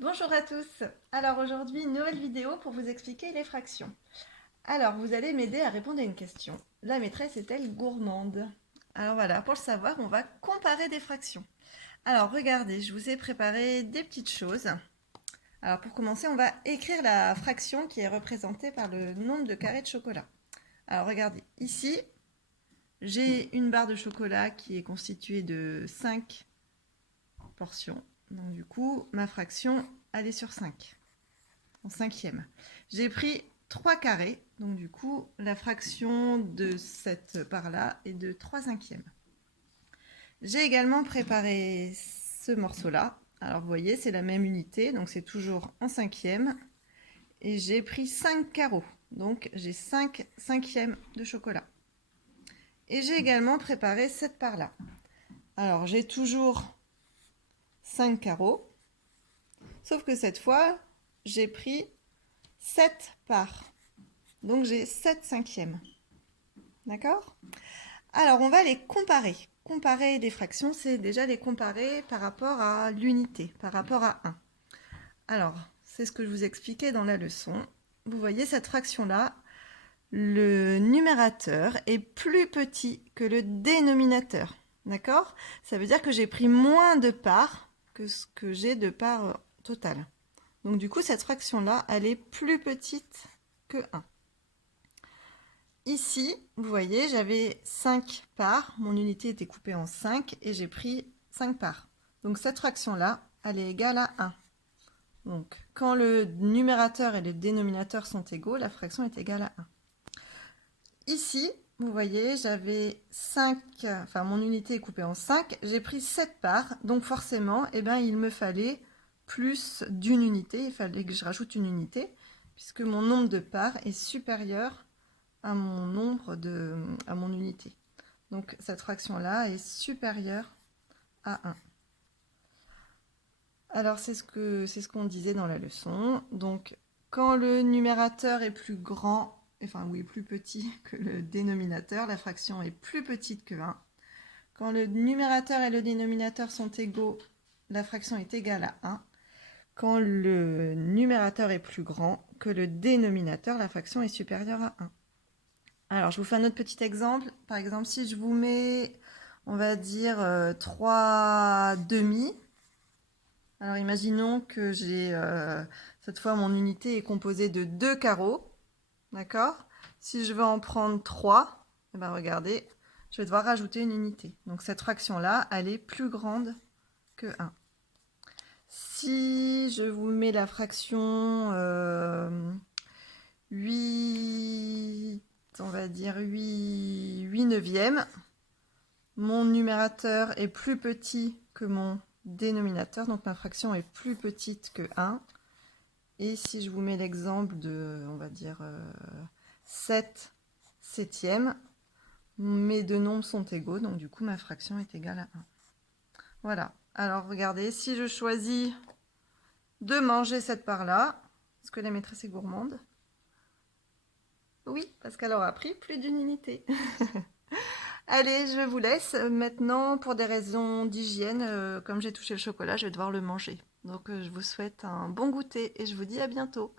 Bonjour à tous. Alors aujourd'hui, une nouvelle vidéo pour vous expliquer les fractions. Alors vous allez m'aider à répondre à une question. La maîtresse est-elle gourmande? Alors voilà, pour le savoir, on va comparer des fractions. Alors regardez, je vous ai préparé des petites choses. Alors pour commencer, on va écrire la fraction qui est représentée par le nombre de carrés de chocolat. Alors regardez, ici, j'ai une barre de chocolat qui est constituée de 5 portions. Donc du coup, ma fraction, elle est sur 5. En cinquième. J'ai pris 3 carrés, donc du coup, la fraction de cette part-là est de 3 cinquièmes. J'ai également préparé ce morceau-là. Alors vous voyez, c'est la même unité, donc c'est toujours en cinquième. Et j'ai pris 5 carreaux, donc j'ai 5 cinquièmes de chocolat. Et j'ai également préparé cette part-là. Alors j'ai toujours 5 carreaux, sauf que cette fois, j'ai pris 7 parts. Donc j'ai 7 cinquièmes. D'accord? Alors on va les comparer. Comparer des fractions, c'est déjà les comparer par rapport à l'unité, par rapport à 1. Alors, c'est ce que je vous expliquais dans la leçon. Vous voyez cette fraction-là, le numérateur est plus petit que le dénominateur. D'accord? Ça veut dire que j'ai pris moins de parts que ce que j'ai de parts totales. Donc du coup, cette fraction-là, elle est plus petite que 1. Ici, vous voyez, j'avais 5 parts, mon unité était coupée en 5 et j'ai pris 5 parts. Donc cette fraction-là, elle est égale à 1. Donc quand le numérateur et le dénominateur sont égaux, la fraction est égale à 1. Ici, vous voyez, j'avais 5, enfin mon unité est coupée en 5, j'ai pris 7 parts, donc forcément, il me fallait plus d'une unité, il fallait que je rajoute une unité, puisque mon nombre de parts est supérieur à à mon unité. Donc cette fraction-là est supérieure à 1. Alors c'est ce qu'on disait dans la leçon. Donc quand le numérateur est plus grand, plus petit que le dénominateur, la fraction est plus petite que 1. Quand le numérateur et le dénominateur sont égaux, la fraction est égale à 1. Quand le numérateur est plus grand que le dénominateur, la fraction est supérieure à 1. Alors, je vous fais un autre petit exemple. Par exemple, si je vous mets, on va dire, 3 demi. Alors, imaginons que cette fois, mon unité est composée de 2 carreaux. D'accord? Si je veux en prendre 3, regardez, je vais devoir rajouter une unité. Donc, cette fraction-là, elle est plus grande que 1. Si je vous mets la fraction 8, on va dire 8 neuvièmes, mon numérateur est plus petit que mon dénominateur, donc ma fraction est plus petite que 1. Et si je vous mets l'exemple de, on va dire, 7 septièmes, mes deux nombres sont égaux, donc du coup ma fraction est égale à 1. Voilà, alors regardez, si je choisis de manger cette part-là, est-ce que la maîtresse est gourmande? Oui, parce qu'elle aura pris plus d'une unité. Allez, je vous laisse. Maintenant, pour des raisons d'hygiène, comme j'ai touché le chocolat, je vais devoir le manger. Donc, je vous souhaite un bon goûter et je vous dis à bientôt.